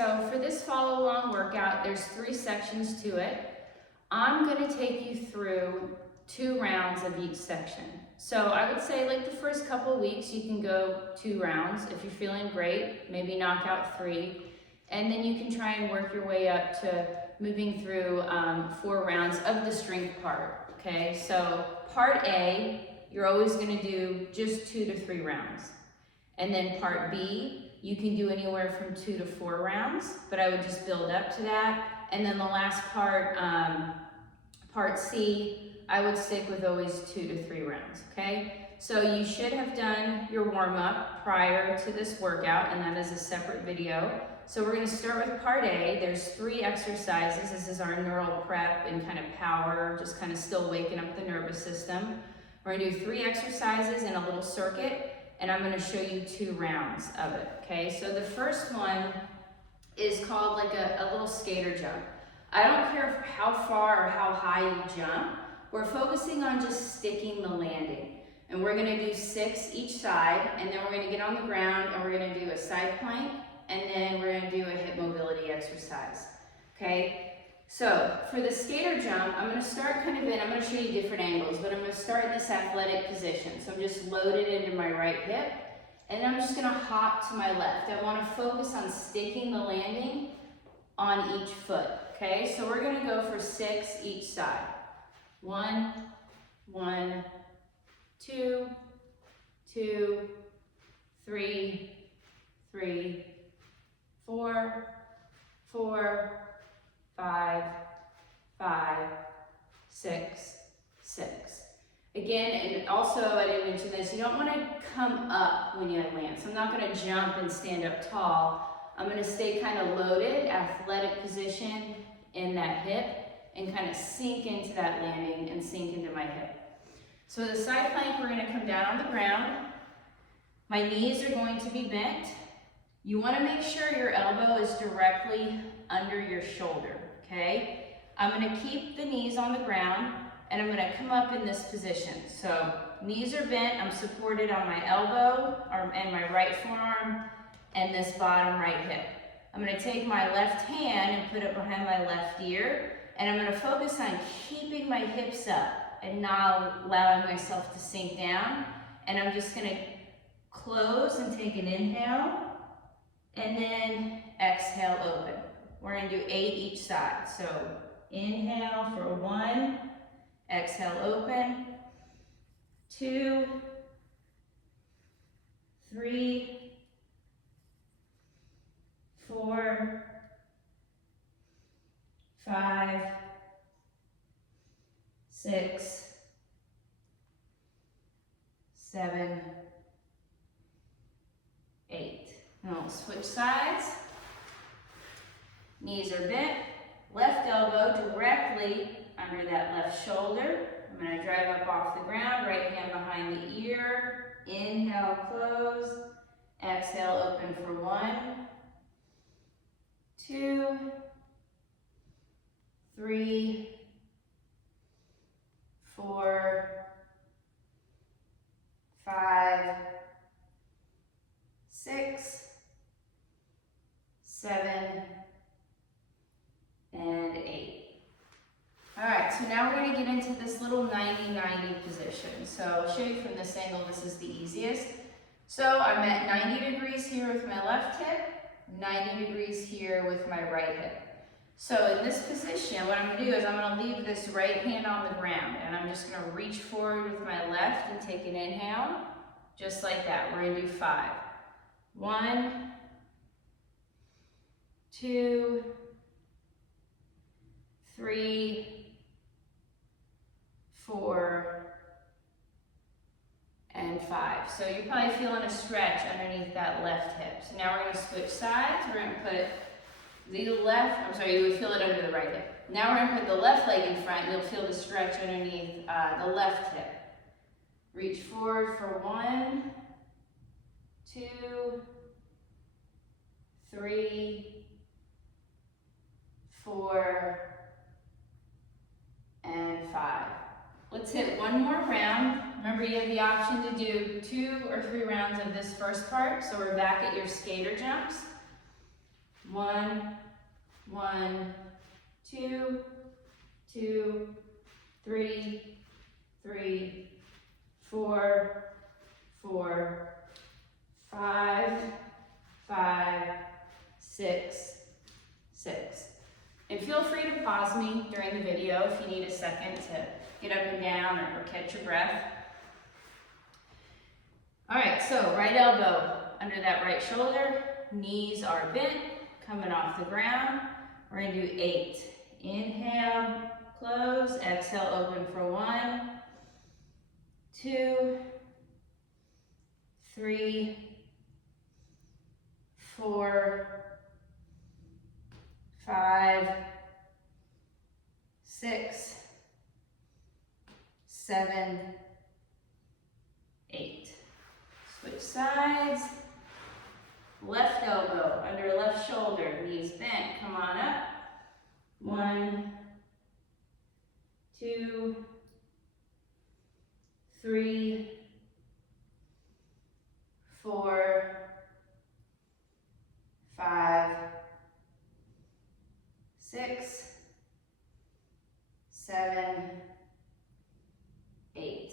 so for this follow along workout, there's 3 sections to it. I'm gonna take you through 2 rounds of each section. So I would say like the first couple weeks, you can go 2 rounds. If you're feeling great, maybe knock out 3. And then you can try and work your way up to moving through 4 rounds of the strength part, okay? So part A, you're always gonna do just 2 to 3 rounds. And then part B, you can do anywhere from 2 to 4 rounds, but I would just build up to that. And then the last part, part C, I would stick with always 2 to 3 rounds, okay? So you should have done your warm-up prior to this workout, and that is a separate video. So we're gonna start with part A. There's 3 exercises. This is our neural prep and kind of power, just kind of still waking up the nervous system. We're gonna do 3 exercises in a little circuit, and I'm gonna show you 2 rounds of it, okay? So the first one is called like a little skater jump. I don't care how far or how high you jump. We're focusing on just sticking the landing. And we're gonna do 6 each side, and then we're gonna get on the ground and we're gonna do a side plank, and then we're gonna do a hip mobility exercise, okay? So for the skater jump, I'm gonna start kind of I'm gonna show you different angles, but I'm gonna start in this athletic position. So I'm just loaded into my right hip, and I'm just gonna hop to my left. I wanna focus on sticking the landing on each foot, okay? So we're gonna go for 6 each side. 1, 1, 2, 2, 3, 3, 4, 4, 5, 5, 6, 6. Again, and also I didn't mention this, you don't want to come up when you land. So I'm not going to jump and stand up tall. I'm going to stay kind of loaded, athletic position in that hip, and kind of sink into that landing and sink into my hip. So the side plank, we're going to come down on the ground. My knees are going to be bent. You want to make sure your elbow is directly under your shoulder, okay? I'm going to keep the knees on the ground, and I'm going to come up in this position. So knees are bent, I'm supported on my elbow and my right forearm and this bottom right hip. I'm going to take my left hand and put it behind my left ear, and I'm going to focus on keeping my hips up and not allowing myself to sink down. And I'm just going to close and take an inhale, and then exhale, open. We're going to do 8 each side. So inhale for 1, exhale, open, 2, 3, 4, 5, 6, 7, 8. Now we'll switch sides. Knees are bent, left elbow directly under that left shoulder. I'm going to drive up off the ground, right hand behind the ear. Inhale, close. Exhale, open for 1, 2, 3, 4, 5, 6, 7, and 8. All right, so now we're going to get into this little 90-90 position. So I'll show you from this angle, this is the easiest. So I'm at 90 degrees here with my left hip, 90 degrees here with my right hip. So in this position, what I'm going to do is I'm going to leave this right hand on the ground, and I'm just going to reach forward with my left and take an inhale, just like that. We're going to do 5. 1, 2, 3, 4, and 5. So you're probably feeling a stretch underneath that left hip. So now we're going to switch sides. We're going to put the left, you would feel it under the right hip. Now we're going to put the left leg in front, and you'll feel the stretch underneath the left hip. Reach forward for 1, 2, 3, 4, and 5. Let's hit one more round. Remember, you have the option to do 2 or 3 rounds of this first part. So we're back at your skater jumps. 1, 1, 2, 2, 3, 3, 4, 4, 5, 5, 6, 6. And feel free to pause me during the video if you need a second to get up and down or catch your breath. All right, so right elbow under that right shoulder, knees are bent, coming off the ground. We're gonna do 8. Inhale, close, exhale, open for 1, 2, 3, 4, 5, 6, 7, 8. Switch sides. Left elbow under left shoulder, knees bent, come on up. 1, 2, 3, 4, 5, 6, 7, 8.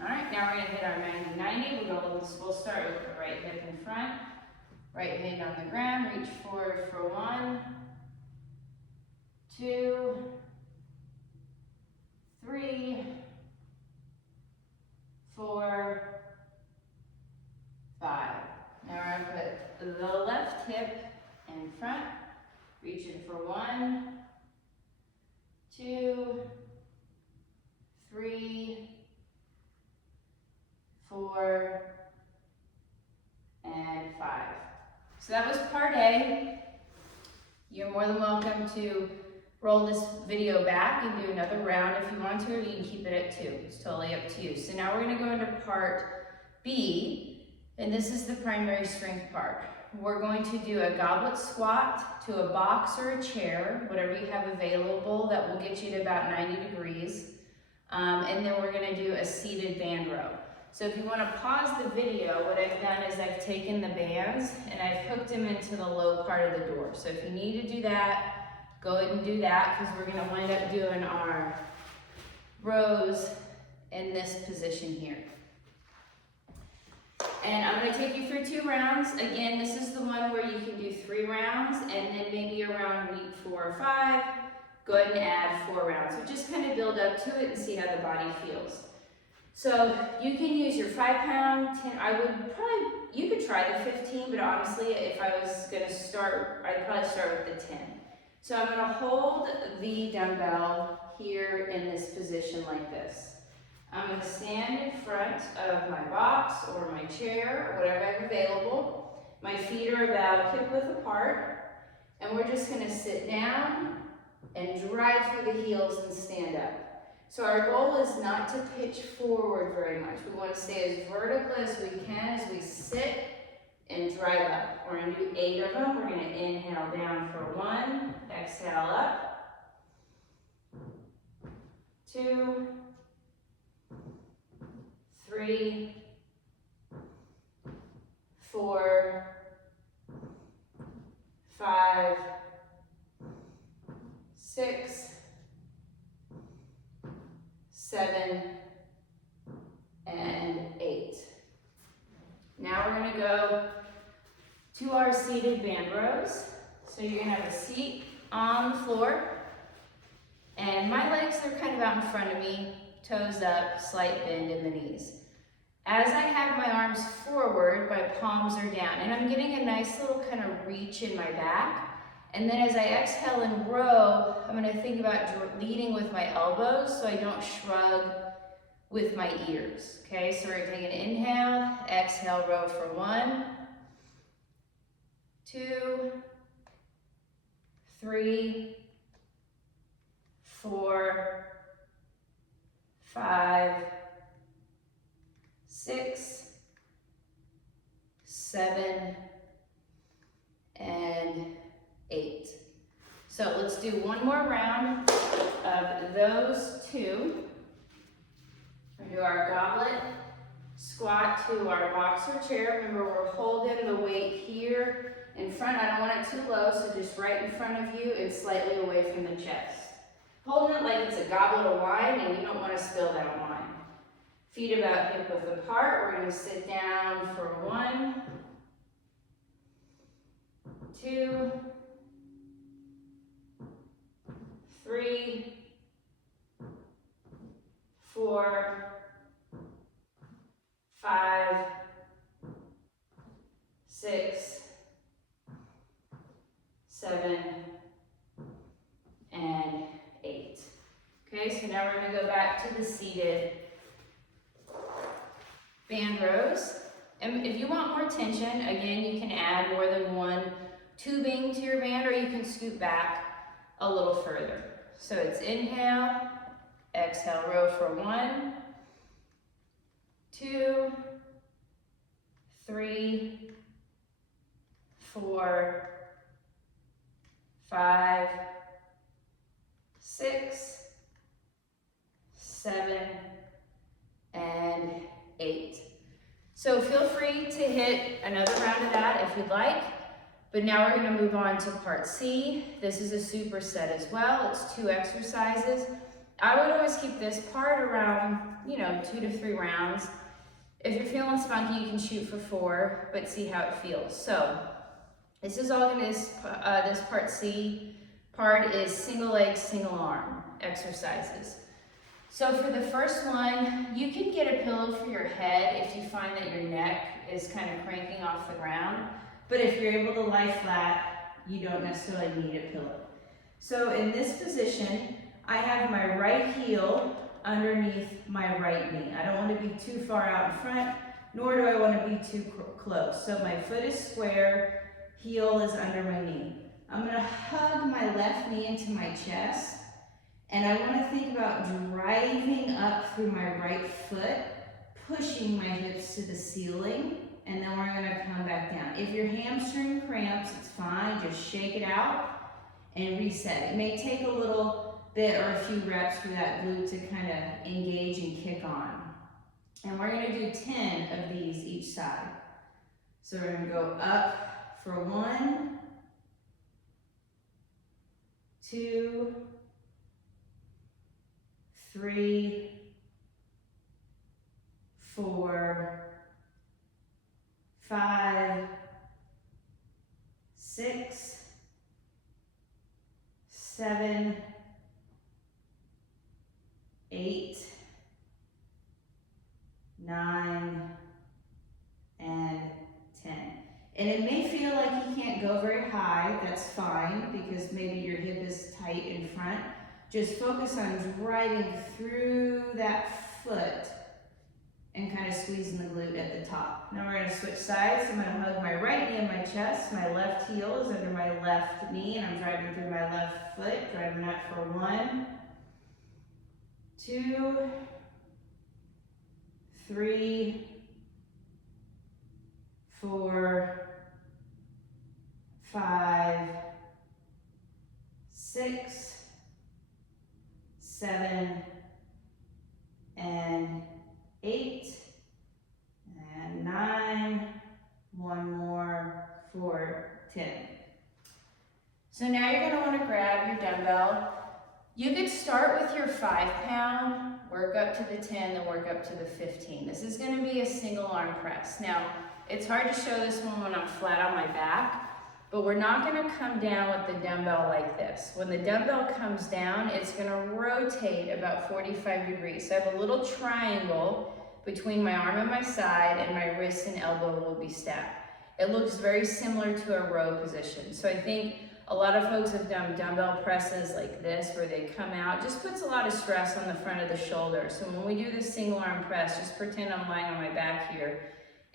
All right, now we're gonna hit our 90-90. We'll start with the right hip in front, right hand on the ground, reach forward for 1, 2, 3, 4, 5. Now we're gonna put the left hip in front, reaching for 1, 2, 3, 4, and 5. So that was part A. You're more than welcome to roll this video back and do another round if you want to, or you can keep it at 2. It's totally up to you. So now we're gonna go into part B, and this is the primary strength part. We're going to do a goblet squat to a box or a chair, whatever you have available that will get you to about 90 degrees. And then we're gonna do a seated band row. So if you want to pause the video, what I've done is I've taken the bands and I've hooked them into the low part of the door. So if you need to do that, go ahead and do that, because we're going to wind up doing our rows in this position here. And I'm going to take you through 2 rounds. Again, this is the one where you can do 3 rounds, and then maybe around week 4 or 5, go ahead and add 4 rounds. So just kind of build up to it and see how the body feels. So you can use your 5-pound, 10, you could try the 15, but honestly, if I was gonna start, I'd probably start with the 10. So I'm gonna hold the dumbbell here in this position like this. I'm gonna stand in front of my box or my chair, or whatever I have available. My feet are about hip width apart, and we're just gonna sit down and drive through the heels and stand up. So our goal is not to pitch forward very much. We want to stay as vertical as we can as we sit and drive up. We're going to do 8 of them. We're going to inhale down for 1, exhale up, 2, 3, 4, 5, 6, 7, and 8. Now we're going to go to our seated band rows. So you're going to have a seat on the floor, and my legs are kind of out in front of me, toes up, slight bend in the knees. As I have my arms forward, my palms are down, and I'm getting a nice little kind of reach in my back. And then as I exhale and row, I'm going to think about leading with my elbows so I don't shrug with my ears. Okay, so we're going to take an inhale, exhale, row for 1, 2, 3, 4, 5, 6, 7, and 8. So let's do one more round of those 2. We're going to do our goblet squat to our box or chair. Remember, we're holding the weight here In front, I don't want it too low, so just right in front of you and slightly away from the chest. Holding it like it's a goblet of wine, and you don't want to spill that wine. Feet about hip width apart. We're going to sit down for 1, 2, 3, 4, 5, 6, 7, and 8. Okay, so now we're going to go back to the seated band rows. And if you want more tension, again, you can add more than one tubing to your band, or you can scoot back a little further. So it's inhale, exhale, row for 1, 2, 3, 4, 5, 6, 7, and 8. So feel free to hit another round of that if you'd like, but now we're going to move on to part C. This is a superset as well. It's 2 exercises. I would always keep this part around, 2 to 3 rounds. If you're feeling spunky, you can shoot for 4, but see how it feels. So this is all going to, this part C part is single leg, single arm exercises. So for the first one, you can get a pillow for your head if you find that your neck is kind of cranking off the ground. But if you're able to lie flat, you don't necessarily need a pillow. So in this position, I have my right heel underneath my right knee. I don't want to be too far out in front, nor do I want to be too close. So my foot is square, heel is under my knee. I'm going to hug my left knee into my chest, and I want to think about driving up through my right foot, pushing my hips to the ceiling, and then we're going to come back down. If your hamstring cramps, it's fine. Just shake it out and reset. It may take a little bit or a few reps for that glute to kind of engage and kick on. And we're going to do 10 of these each side. So we're going to go up for 1, 2, 3, 4, 5, 6, 7, 8, 9, and 10. And it may feel like you can't go very high. That's fine, because maybe your hip is tight in front. Just focus on driving through that foot and kind of squeezing the glute at the top. Now we're going to switch sides. I'm going to hug my right knee in my chest. My left heel is under my left knee, and I'm driving through my left foot, driving that for 1, 2, 3, 4, 5, 6, 7, and 8, and 9, one more for 10. So now you're going to want to grab your dumbbell. You could start with your 5-pound, work up to the 10, then work up to the 15. This is going to be a single arm press. Now, it's hard to show this one when I'm flat on my back, but we're not going to come down with the dumbbell like this. When the dumbbell comes down, it's going to rotate about 45 degrees. So I have a little triangle between my arm and my side, and my wrist and elbow will be stacked. It looks very similar to a row position. So I think a lot of folks have done dumbbell presses like this, where they come out. Just puts a lot of stress on the front of the shoulder. So when we do this single arm press, just pretend I'm lying on my back here,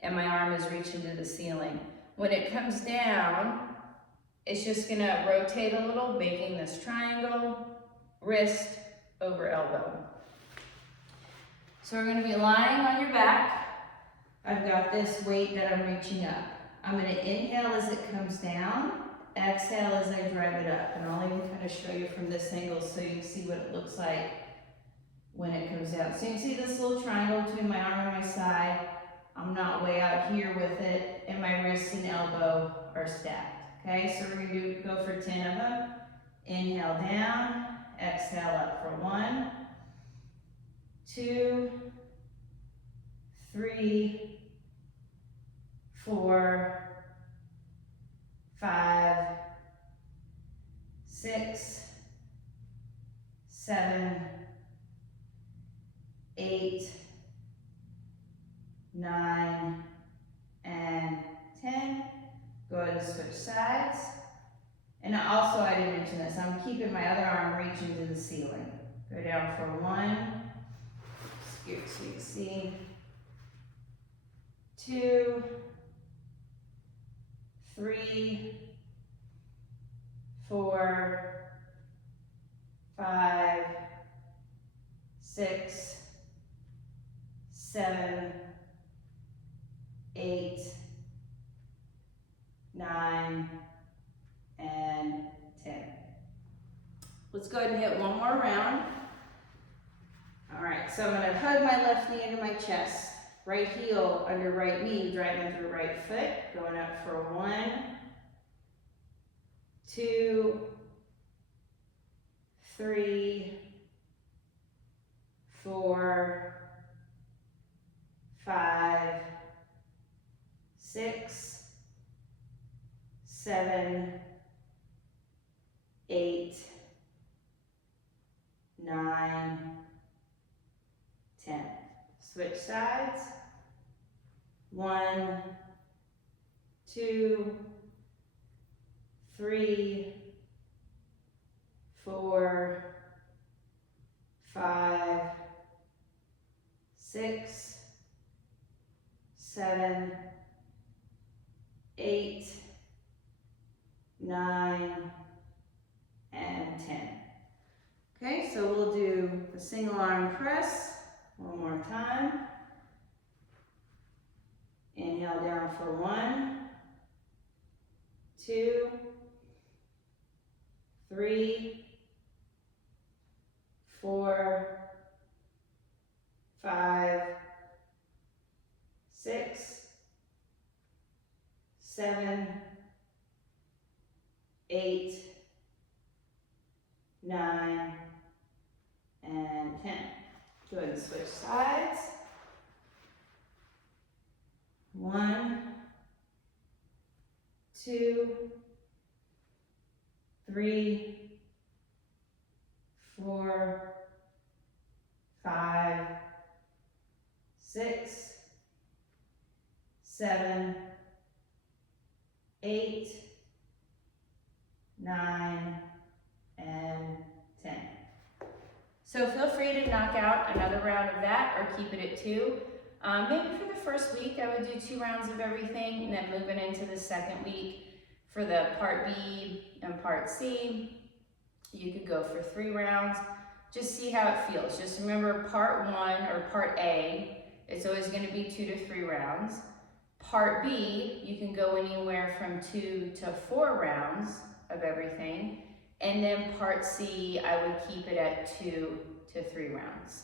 and my arm is reaching to the ceiling. When it comes down, it's just gonna rotate a little, making this triangle, wrist over elbow. So we're gonna be lying on your back. I've got this weight that I'm reaching up. I'm gonna inhale as it comes down, exhale as I drive it up. And I'll even kind of show you from this angle so you can see what it looks like when it comes down. So you can see this little triangle between my arm and my side. I'm not way out here with it, and my wrist and elbow are stacked. Okay, so we're gonna go for 10 of them. Inhale down, exhale up for 1, 2, 3, 4, 5, 6, 7, 8, 9, and 10. Go ahead and switch sides. And also, I didn't mention this, I'm keeping my other arm reaching to the ceiling. Go down for 1, scoot so you can see, 2, 3, 4, 5, 6, 7, 8, 9, and 10. Let's go ahead and hit one more round. All right, so I'm gonna hug my left knee into my chest, right heel under right knee, driving through right foot, going up for 1, 2, 3, 4, 5, 6, 7, 8, 9, 10. Switch sides. 1, 2, 3, 4, 5, 6, 7, 8, 9, and 10. Okay, so we'll do the single arm press one more time. Inhale down for 1, 2, 3, 4, 5, 6, 7, 8, 9, and 10. Go ahead and switch sides. 1, 2, 3, 4, 5, 6, 7, 8, 9, and 10. So feel free to knock out another round of that or keep it at 2. Maybe for the first week, I would do 2 rounds of everything, and then moving into the second week for the part B and part C, you could go for 3 rounds. Just see how it feels. Just remember part 1 or part A, it's always going to be 2 to 3 rounds. Part B, you can go anywhere from 2 to 4 rounds of everything. And then part C, I would keep it at 2 to 3 rounds.